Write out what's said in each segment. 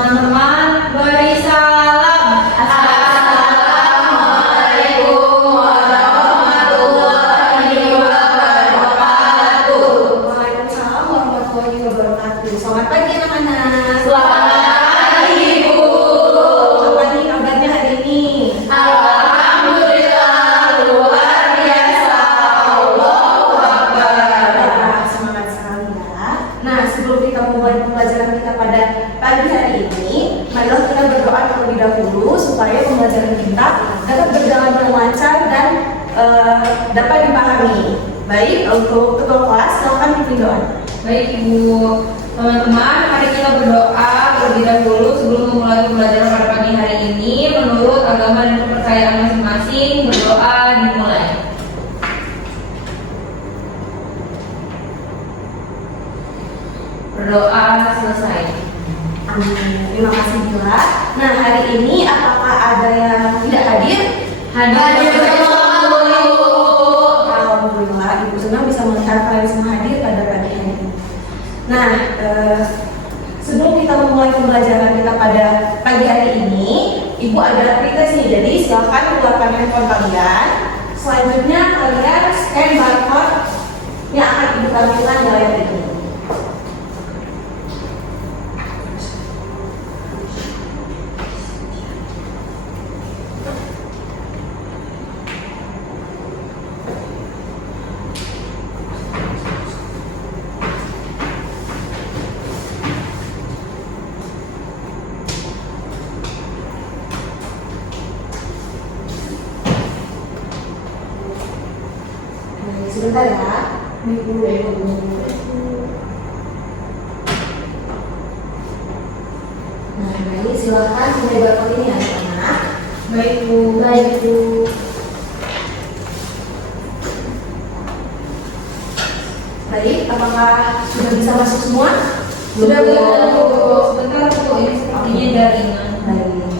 Teman-teman beri salam. Assalamualaikum warahmatullahi wabarakatuh. Waalaikumsalam warahmatullahi wabarakatuh. Selamat pagi anak-anak. Selamat pagi Bu. Apa nih kabarnya hari ini? Alhamdulillah luar biasa. Allahu Akbar. Semangat sekali ya. Nah, sebelum kita memulai pembelajaran kita pada pagi hari ini, marilah kita berdoa terlebih dahulu supaya pembelajaran kita dapat berjalan dengan lancar dan dapat dipahami. Baik, untuk ketua kelas silakan dipimpin doa. Baik Ibu, teman-teman, mari kita berdoa terlebih dahulu sebelum memulai pembelajaran pada pagi hari ini. Menurut agama dan kepercayaan masing-masing, berdoa dimulai. Berdoa selesai. Amin. Terima kasih Bila. Nah, hari ini apakah ada yang tidak hadir? Hadir semua Ibu. Alhamdulillah, Ibu senang bisa melihat kalian semua hadir pada pagi hari ini. Nah, sebelum kita memulai pembelajaran kita pada pagi hari ini, Ibu ada aktivitas nih. Jadi silakan keluarkan handphone kalian. Selanjutnya kalian scan barcode yang akan Ibu tampilkan di layar ini. Sebentar ya. Nah, baik, silakan mulai barcode ini ya, anak. Baik Bu. Baik, Bu. Baik, apakah sudah bisa masuk semua? Sudah Bu. Sebentar Bu, ini sepertinya jaringan. Baik.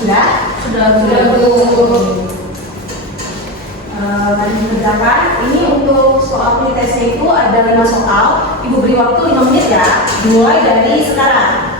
Sudah? Sudah Bu. Mari dikerjakan. Ini untuk soal kualitasnya itu ada 5 soal. Ibu beri waktu 5 menit ya. Dimulai dari sekarang.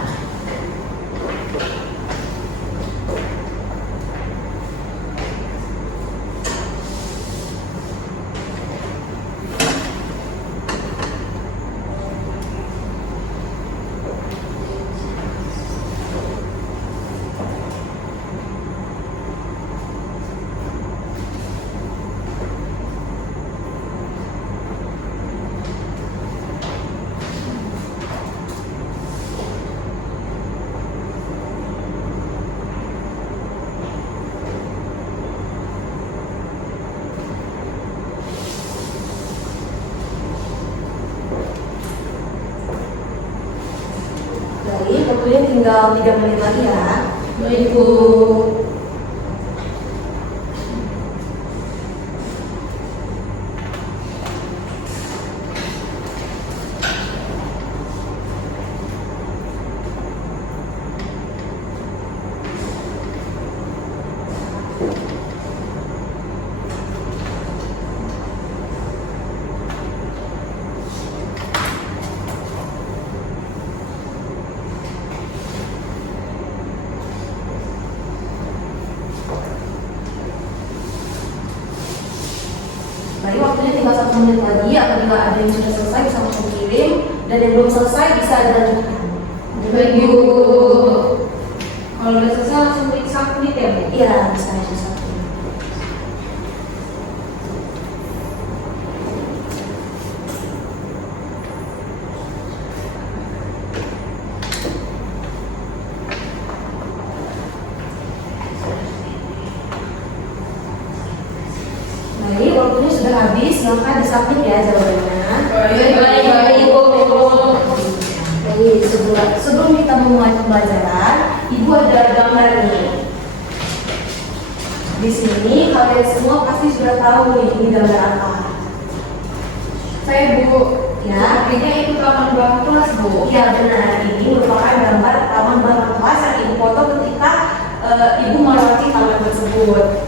Baik, waktunya tinggal 3 menit lagi ya. Baik Bu. Baik, waktunya tinggal 1 menit lagi. Apabila ada yang sudah selesai bisa langsung kirim, dan yang belum selesai bisa dilanjutkan. Baik Bu. Kalau udah selesai langsung klik submit ya Bu. Iya, bisa aja satu. Baik, waktunya sudah habis. Silakan disubmit ya jawabannya. Baik Bu. Baik, sebelum kita memulai pembelajaran, Ibu ada gambar nih. Di sini kalian semua pasti sudah tahu nih ini gambar apa. Saya Bu. Ya, Sepertinya itu taman bawah kelas Bu. ya benar. Ini merupakan gambar taman belakang kelas yang Ibu foto ketika Ibu melewati taman tersebut.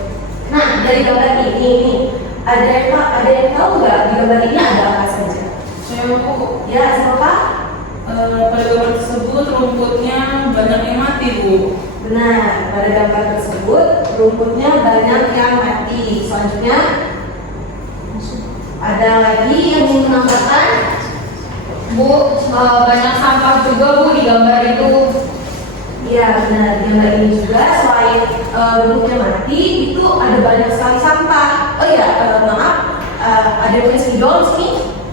Nah, dari gambar ini ada yang tahu nggak di gambar ini ada apa saja? Saya Bu. Ya, siapa? pada gambar tersebut rumputnya banyak yang mati, Bu. Benar, pada gambar tersebut rumputnya banyak yang mati. Selanjutnya ada lagi yang ingin menambahkan? Bu, banyak sampah juga Bu di gambar itu. Iya benar, di gambar ini juga selain rumputnya mati, itu ada banyak sekali sampah. Oh iya, maaf, ada yang punya spidol di sini.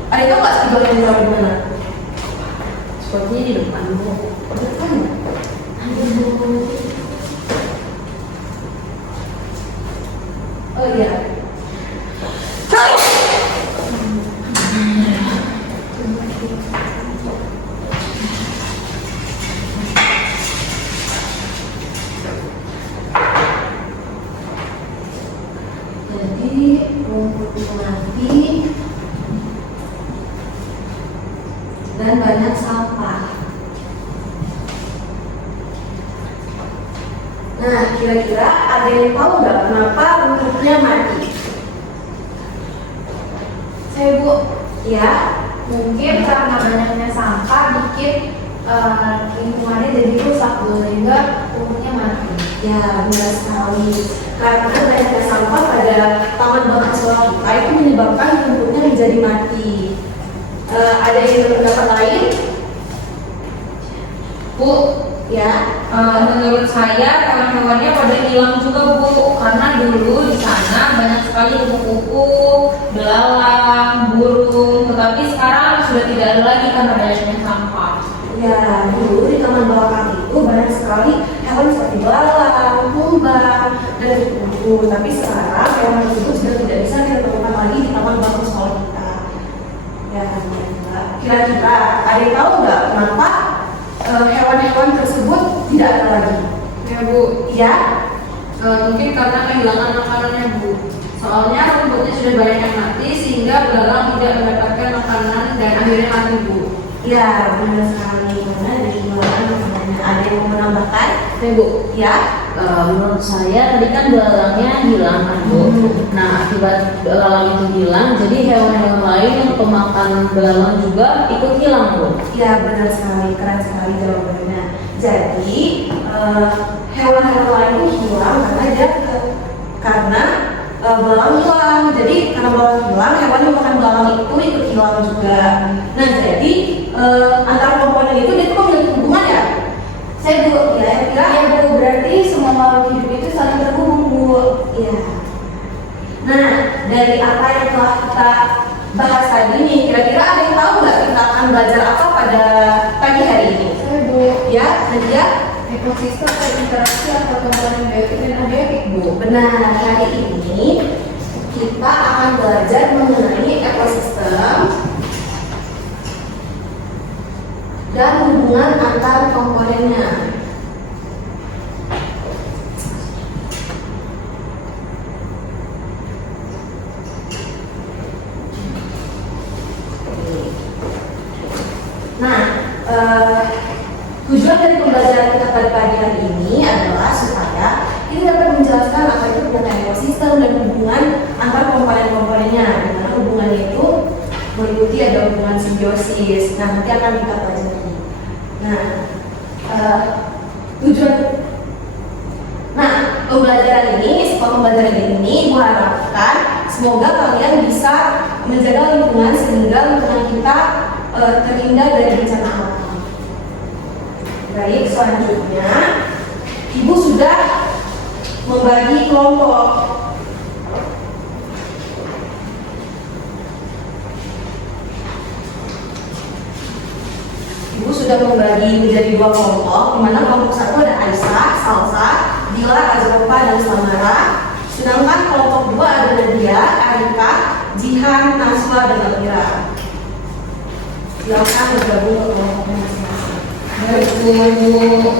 Ada yang tahu nggak spidol yang ditaruh di mana? Sepertinya di depan, Bu. Depan ya? Aduh. Oh iya. Jadi rumput mati dan banyak sampah. Nah, kira-kira ada yang tahu nggak kenapa rumputnya mati? Saya Bu, Ya, mungkin karena banyaknya sampah bikin lingkungannya jadi rusak Bu, sehingga rumputnya mati. ya benar sekali. Karena banyaknya sampah pada taman bakar sawah kita itu menyebabkan rumputnya menjadi mati. Ada yang berpendapat lain? Bu, Ya, menurut saya hewan-hewannya pada hilang juga Bu, karena dulu di sana banyak sekali kupu-kupu, belalang, burung, tetapi sekarang sudah tidak ada lagi karena banyaknya sampah. ya dulu di taman belakang itu banyak sekali hewan seperti belalang, kumbang, dan kupu-kupu. Tapi sekarang hewan tersebut sudah tidak bisa kita temukan lagi di taman belakang sekolah kita. Ya, kira-kira ada yang tahu nggak kenapa hewan-hewan tersebut tidak ada lagi? Ya, Bu. Ya, Mungkin karena kehilangan makanannya, Bu. Soalnya rumputnya sudah banyak yang mati sehingga belalang tidak mendapatkan makanan dan akhirnya mati, Bu. ya benar sekali. Karena dari kehilangan makanannya. Ada yang mau menambahkan? Ya Bu, Ya, menurut saya tadi kan belalangnya hilang kan Bu. Nah akibat belalang itu hilang, jadi hewan-hewan lain yang pemakan belalang juga ikut hilang Bu. ya benar sekali. Keren sekali jawabannya. Jadi hewan-hewan lain itu hilang karena belalang hilang. Jadi karena belalang hilang, hewan yang makan belalang itu ikut hilang juga. Nah jadi antara komponen itu dia tuh memiliki hubungan ya? Saya Bu, ya kira Ya Bu, berarti semua makhluk hidup itu saling terhubung Bu. ya. Nah dari apa yang telah kita bahas tadi nih, kira-kira ada yang tahu nggak kita akan belajar apa pada pagi hari ini? Saya Bu, Ya, Nadia? ekosistem berinteraksi atau komponen biotik dan abiotik Bu. Benar, hari ini kita akan belajar mengenai ekosistem dan hubungan antar komponennya. Nah, tujuan dari pembelajaran kita pada pagi hari ini adalah supaya kita dapat menjelaskan apa itu hubungan ekosistem dan hubungan antar komponen-komponennya. Di mana hubungannya itu meliputi ada hubungan simbiosis. Nah, nanti akan kita pelajari. Nah, pembelajaran ini, setelah pembelajaran ini, Ibu harapkan semoga kalian bisa menjaga lingkungan sehingga lingkungan kita terhindar dari bencana alam. Baik, selanjutnya Ibu sudah membagi kelompok. Ibu sudah membagi menjadi dua kelompok, di mana kelompok satu ada Aisyah, Salsa, Dila, Azrofa, dan Samara. Sedangkan kelompok dua ada Nadia, Arika, Jihan, Naswa, dan Elvira. Silakan bergabung ke kelompoknya masing-masing. Baik Bu.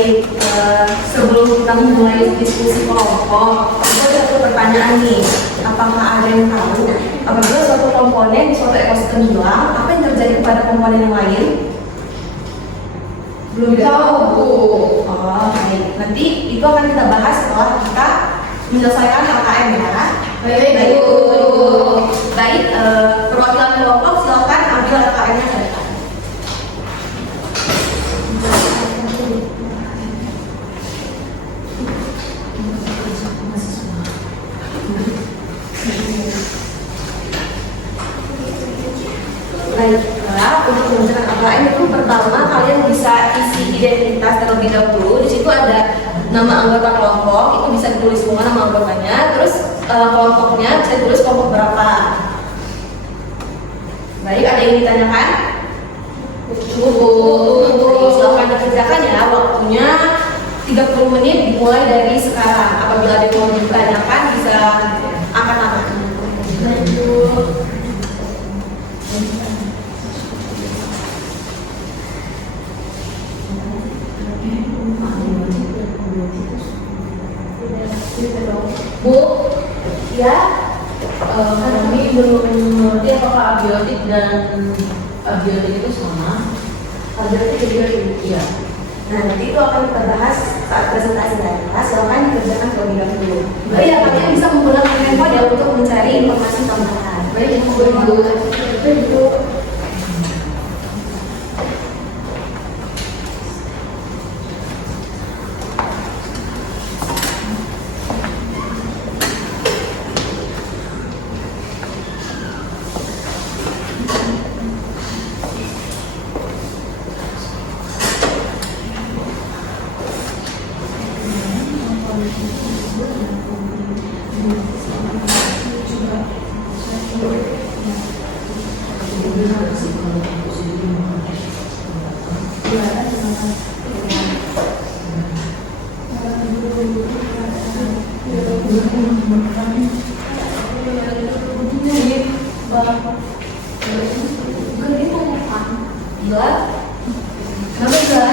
Baik, sebelum kita memulai diskusi kelompok, itu ada satu pertanyaan nih. Apakah ada yang tahu apabila suatu komponen di suatu ekosistem hilang, apa yang terjadi kepada komponen yang lain? Belum tahu, Bu. Oh, baik. Nanti itu akan kita bahas setelah kita menyelesaikan LKM ya. Baik, Bu. Baik, perwakilan kelompok silakan ambil LKM-nya ke depan. Baiklah, untuk menunjukkan LKM itu pertama kalian bisa isi identitas terlebih dahulu. Di situ ada nama anggota kelompok, itu bisa ditulis semua nama anggotanya. Terus kelompoknya bisa ditulis kelompok berapa. Baik, ada yang ditanyakan? Cukup. Silakan dikerjakan ya. Waktunya 30 menit dimulai dari sekarang. Apabila ada yang mau ditanyakan bisa angkat tangan. Bu, Ya, kami belum mengerti apakah abiotik dan abiotik itu sama. abiotik juga Iya. Nah, nanti itu akan kita bahas saat presentasi data. Silakan dikerjakan terlebih dahulu. Oh ya, kalian bisa menggunakan handphone ya untuk mencari informasi tambahan. Baik, Bu. Gila, kenapa gila?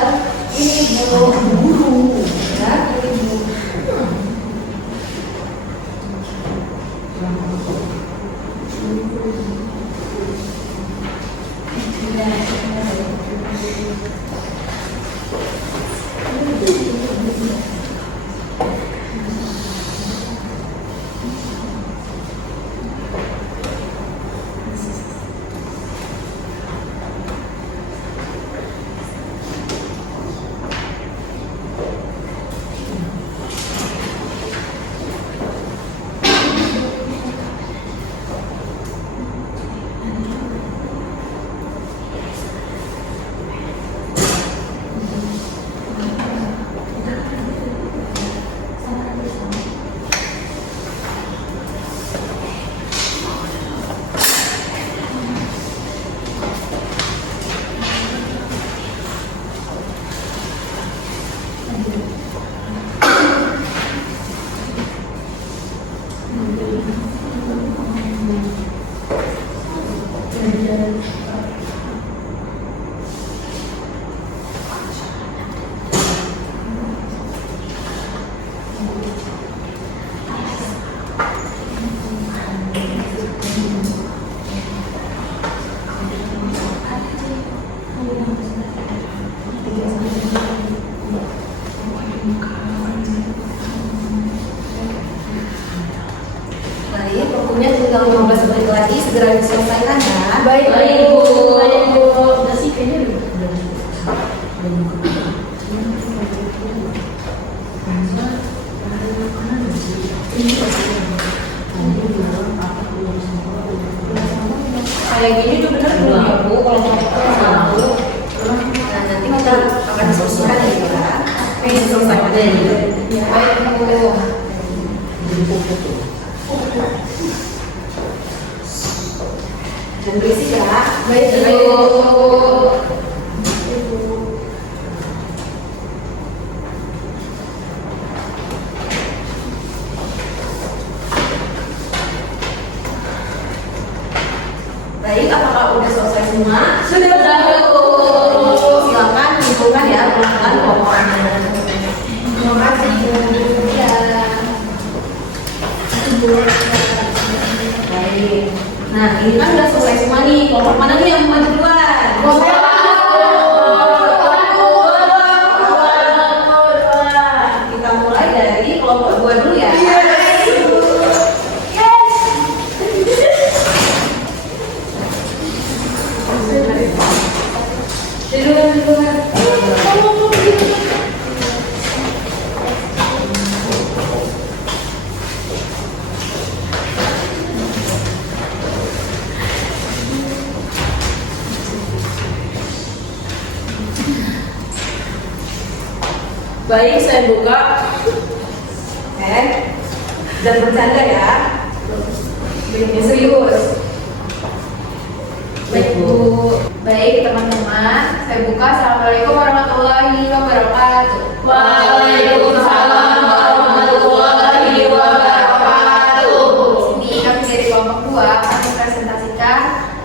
Ini buru ya, ini buru. Baik, waktunya tinggal 15 menit lagi, segera diselesaikan ya. Baik, Bu. Baik, Bu. Udah sih kayaknya udah. Kayak gini udah bener belum ya Bu? Kalau mau tahu, nah nanti kita akan diskusikan ya. Oke, diselesaikan. Baik Bu. Dan berisik ya. Baik, Bu. Baik, apakah udah selesai semua? Sudah, Bu. Silakan kumpulkan ya pelan-pelan kelompoknya. Baik, saya buka. Dan bercanda ya. Bikin serius. Baik Bu. Baik teman-teman, saya buka. Assalamualaikum warahmatullahi wabarakatuh. Waalaikumsalam warahmatullahi wabarakatuh. Di sini kami dari kelompok 2 akan mempresentasikan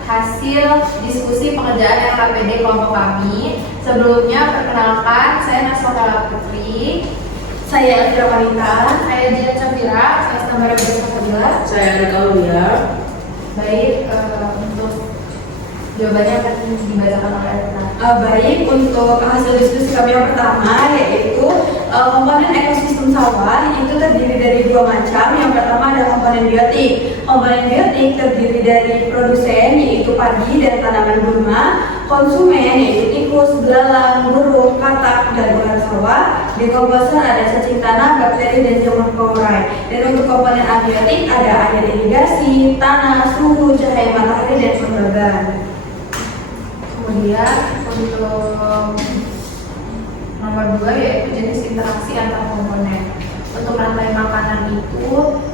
hasil diskusi pengerjaan LKPD kelompok kami. Sebelumnya perkenalkan, saya Nasrullah Putri. Saya Elvira Wanita. Saya Dian Safira. Saya Sambara Biasa Fadila. Saya Rika Luya. Baik, untuk jawabannya akan dibacakan oleh Rina. Baik, untuk hasil diskusi kami yang pertama yaitu komponen ekosistem sawah itu terdiri dari 2 macam. Yang pertama ada komponen biotik. Komponen biotik terdiri dari produsen yaitu padi dan tanaman gulma, konsumen yaitu tikus, belalang, burung, katak, dan ular sawah. Di komposer ada cacing tanah, bakteri, dan jamur pengurai. Dan untuk komponen abiotik ada air irigasi, tanah, suhu, cahaya matahari, dan kelembagaan. Kemudian untuk nomor 2 yaitu jenis interaksi antar komponen. Untuk rantai makanan itu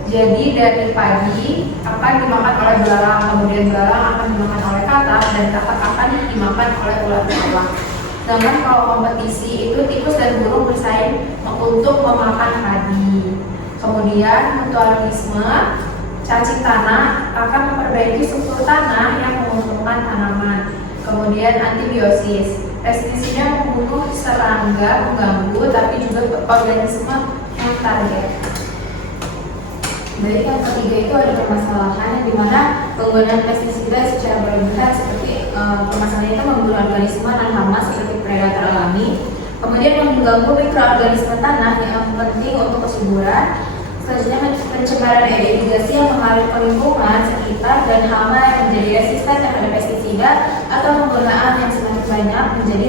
jadi dari padi akan dimakan oleh belalang, kemudian belalang akan dimakan oleh katak, dan katak akan dimakan oleh ular sawah. Sedangkan kalau kompetisi itu tikus dan burung bersaing untuk memakan padi. Kemudian mutualisme, cacing tanah akan memperbaiki struktur tanah yang menguntungkan tanaman. Kemudian antibiosis, pestisida membunuh serangga mengganggu tapi juga organisme yang target. Dari yang ketiga itu ada permasalahan di mana penggunaan pestisida secara berlebihan seperti permasalahan itu membunuh organisme non hama seperti predator alami. Kemudian mengganggu mikroorganisme tanah yang penting untuk kesuburan. Selanjutnya pencemaran air irigasi yang mengalir ke lingkungan sekitar dan hama yang menjadi resisten terhadap pestisida atau penggunaan yang semakin banyak menjadi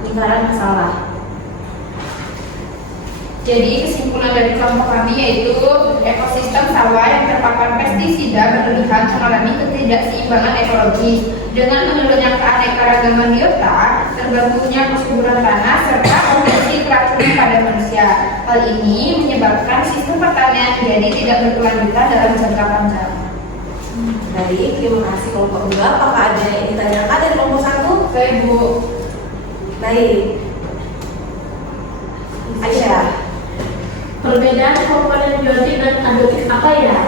lingkaran masalah. Jadi kesimpulan dari kelompok kami yaitu ekosistem sawah yang terpapar pestisida berlebihan mengalami ketidakseimbangan ekologi dengan menurunnya keanekaragaman biota, terganggunya kesuburan tanah serta potensi keracunan pada manusia. Hal ini menyebabkan sistem pertanian jadi tidak berkelanjutan dalam jangka panjang. Baik, terima kasih kelompok 2. Apakah ada yang ditanyakan dari kelompok 1? Baik Bu. Baik. Aisyah. Perbedaan komponen biotik dan abiotik apa ya?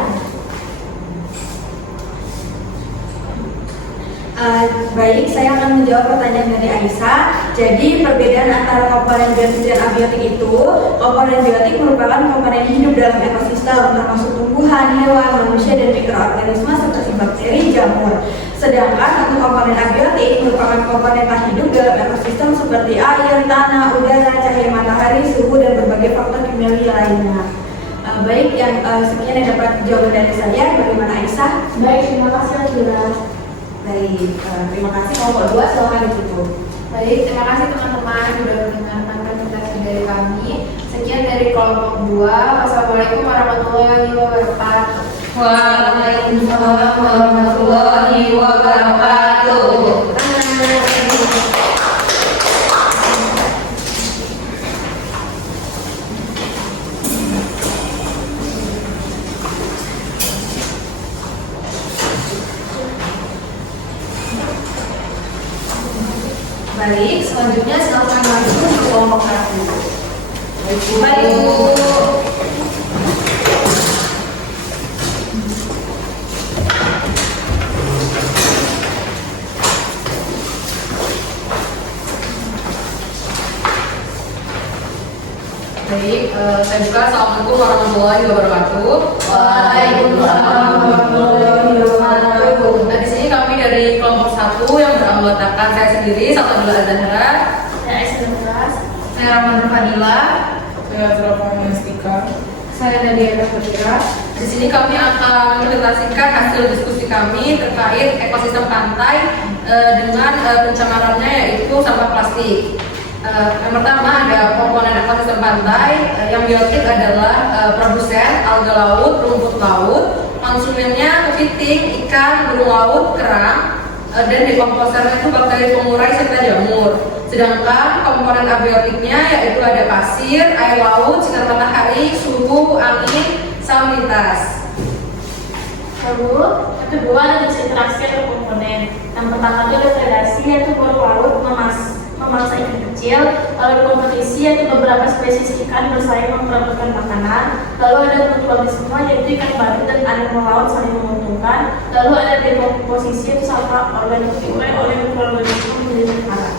Baik, saya akan menjawab pertanyaan dari Aisyah. Jadi perbedaan antara komponen biotik dan abiotik itu, komponen biotik merupakan komponen hidup dalam ekosistem termasuk tumbuhan, hewan, manusia, dan mikroorganisme seperti bakteri, jamur. Sedangkan untuk komponen abiotik merupakan komponen tak hidup dalam ekosistem seperti air, tanah, udara, cahaya matahari, suhu, dan berbagai faktor kimiawi lainnya. Baik, yang sekian yang dapat jawaban dari saya. Bagaimana Aisyah? Baik, terima kasih Azura. Baik, terima kasih kelompok 2, silakan ditutup. Baik, terima kasih teman-teman sudah mendengarkan presentasi dari kami. Sekian dari kelompok 2. Wassalamualaikum warahmatullahi wabarakatuh. Waalaikumsalam warahmatullahi wabarakatuh. Baik, selanjutnya silakan maju ke kelompok 1. Baik Bu. Baik, saya buka. Assalamualaikum warahmatullahi wabarakatuh. Waalaikumsalam warahmatullahi wabarakatuh. Nah, di sini kami dari kelompok 1 yang beranggotakan saya sendiri, Salsabila Azhara, Saya Aisyah Nurras. saya Rahman Fadila, Saya Zurafa Mestika. Saya Nadia Fadila. Di sini kami akan mempresentasikan hasil diskusi kami terkait ekosistem pantai dengan pencemarannya yaitu sampah plastik. Yang pertama ada komponen ekosistem pantai. Yang biotik adalah produsen alga laut, rumput laut, konsumennya kepiting, ikan, burung laut, kerang. dan dekomposernya itu bakteri pengurai serta jamur. Sedangkan komponen abiotiknya yaitu ada pasir, air laut, sinar matahari, suhu, angin, salinitas. Lalu yang kedua ada konsentrasi atau komponen. Yang pertama itu ada predasi, yaitu bawah laut memangsa ikan kecil. Lalu kompetisi, yaitu beberapa spesies ikan bersaing memperebutkan makanan. Lalu ada mutualisme, yaitu ikan babi dan animal laut saling menguntungkan. Lalu ada dekomposisi, yaitu sampah organik diurai oleh mikroorganisme menjadi makanan.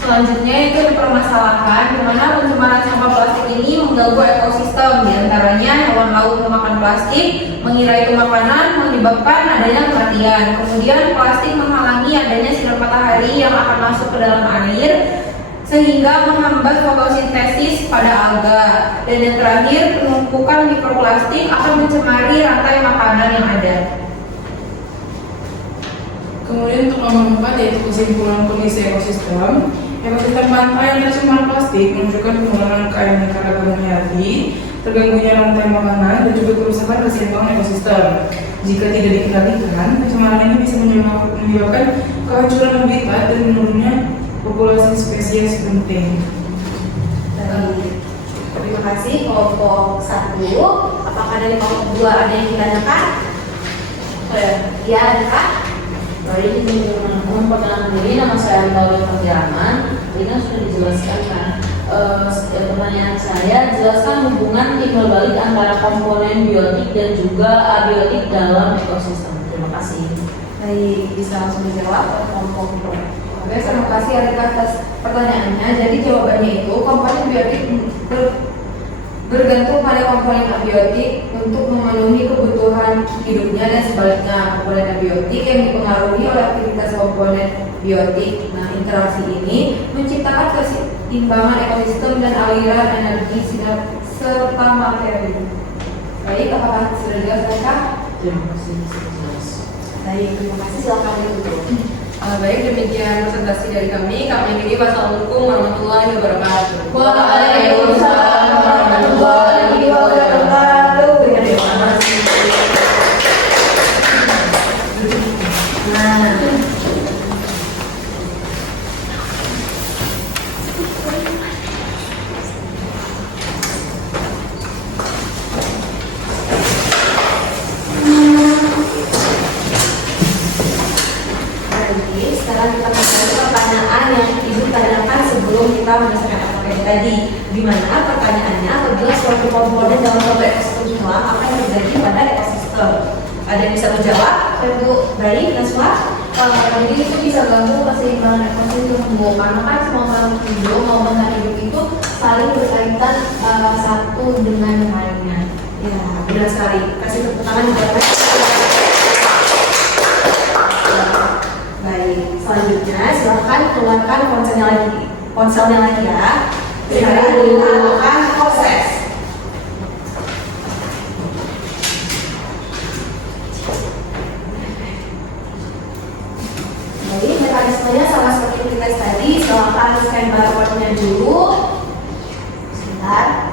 Selanjutnya itu dipermasalahkan di mana pencemaran sampah plastik ini mengganggu ekosistem, diantaranya hewan laut memakan plastik, mengira itu makanan, menyebabkan adanya kematian. Kemudian plastik menghalangi adanya sinar matahari yang akan masuk ke dalam air sehingga menghambat fotosintesis pada alga. Dan yang terakhir, penumpukan mikroplastik akan mencemari rantai makanan yang ada. Kemudian untuk nomor 4 yaitu kesimpulan kondisi ekosistem. Ekosistem pantai yang tercemar plastik menunjukkan penurunan keanekaragaman hayati, terganggunya rantai makanan, dan juga kerusakan keseimbangan ekosistem. Jika tidak dikendalikan, pencemaran ini bisa menyebabkan kehancuran habitat dan menurunnya populasi spesies penting. Terima kasih kelompok 1. Apakah dari kelompok 2 ada yang ditanyakan? Ya, ada Kak? Baik, perkenalan diri, nama saya Antawi Perjalanan. Ini kan sudah dijelaskan kan. Pertanyaan saya, jelaskan hubungan timbal balik antara komponen biotik dan juga abiotik dalam ekosistem. Terima kasih. Baik, bisa langsung dijawab oleh kelompok 2. Oke, terima kasih Arika atas pertanyaannya. Jadi jawabannya itu komponen biotik bergantung pada komponen abiotik untuk memenuhi kebutuhan hidupnya dan sebaliknya komponen abiotik yang dipengaruhi oleh aktivitas komponen biotik. Nah, interaksi ini menciptakan keseimbangan ekosistem dan aliran energi sinar serta materi. Baik, apakah sudah jelas Kak? Terima kasih. Jelas. Baik, terima kasih. Silakan ditutup. Baik, demikian presentasi dari kami. Kami akhiri. Wassalamualaikum warahmatullahi wabarakatuh. Waalaikumsalam warahmatullahi wabarakatuh. Terima kasih. Nah, sekarang kita mencari pertanyaan yang Ibu tanyakan sebelum kita menyelesaikan materi tadi, di mana pertanyaannya apabila suatu komponen dalam suatu ekosistem hilang, apa yang terjadi pada ekosistem? Ada yang bisa menjawab? Ibu Bari, Naswa? Jadi itu bisa ganggu keseimbangan ekosistem Bu, karena kan semua makhluk hidup maupun makhluk hidup itu saling berkaitan satu dengan yang lainnya. Ya, benar sekali. Kasih tepuk tangan buat Baik, selanjutnya silahkan keluarkan ponselnya lagi ya. Sekarang kita akan proses. Baik, mekanismenya sama seperti tes tadi. Silahkan scan barcode-nya dulu. Sebentar.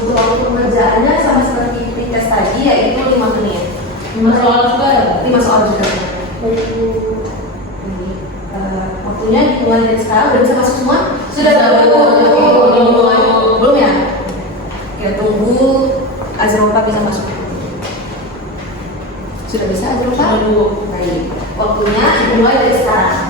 Untuk waktu pengerjaannya sama seperti tes tadi, yaitu 5 menit. 5 soal juga ya? 5 soal juga. Waktunya dimulai dari sekarang. Udah bisa masuk semua? Sudah belum ya? Kita tunggu Azrofa bisa masuk. Sudah bisa Azrofa? Baik. Waktunya dimulai dari sekarang.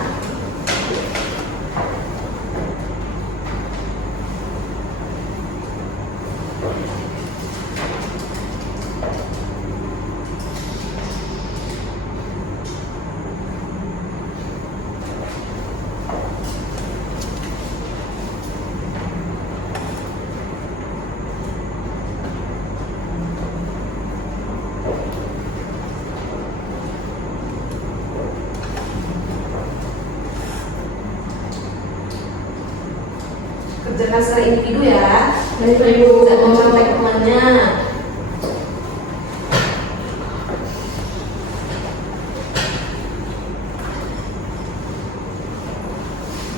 Kerjakan secara individu ya. Dari bisa mencontek temannya.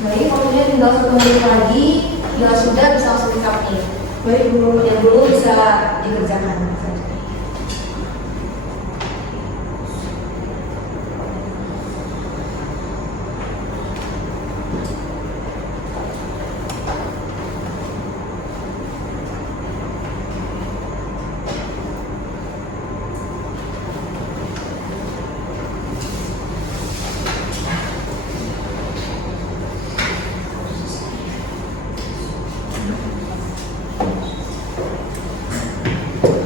Baik, waktunya tinggal 1 menit lagi. Bila sudah bisa langsung di-submit. Baik, yang dulu bisa dikerjakan.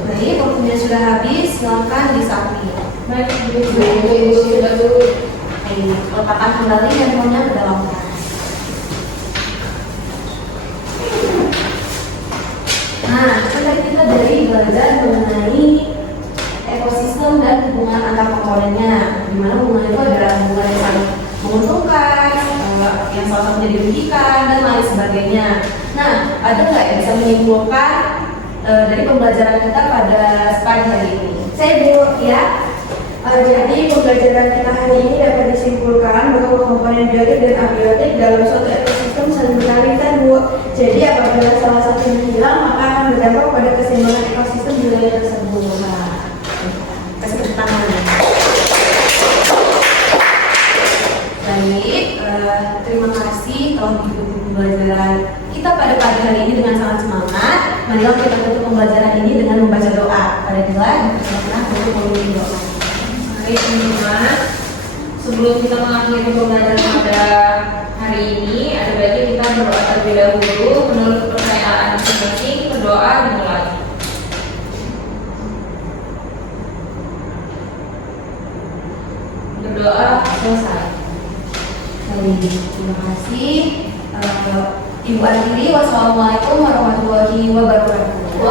Baik, waktunya sudah habis, silakan di-submit. Baik, Sudah dulu. Baik, letakkan kembali handphonenya ke dalam tas. Nah, kan tadi kita dari belajar mengenai ekosistem dan hubungan antar komponennya. Di mana hubungan itu adalah hubungan yang saling menguntungkan, yang salah satunya dirugikan, dan lain sebagainya. Nah, ada nggak yang bisa menyimpulkan dari pembelajaran kita pada pagi hari ini? Saya Bu, ya. Jadi pembelajaran kita hari ini dapat disimpulkan bahwa komponen biotik dan abiotik dalam suatu ekosistem saling berkaitan, Bu. Jadi apabila salah satunya hilang, maka akan berdampak pada keseimbangan ekosistem di wilayah tersebut. Nah, kasih tepuk tangan. Baik, terima kasih telah mengikuti pembelajaran kita pada pagi hari ini dengan sangat semangat. Marilah kita tutup pembelajaran ini dengan membaca doa. Pada Dila, dipersilakan untuk memimpin doa. Baik teman-teman, sebelum kita mengakhiri pembelajaran pada hari ini, ada baiknya kita berdoa terlebih dahulu menurut kepercayaan masing-masing. Berdoa dimulai. Berdoa selesai. Baik, terima kasih. Ibu akhiri, wassalamualaikum warahmatullahi wabarakatuh.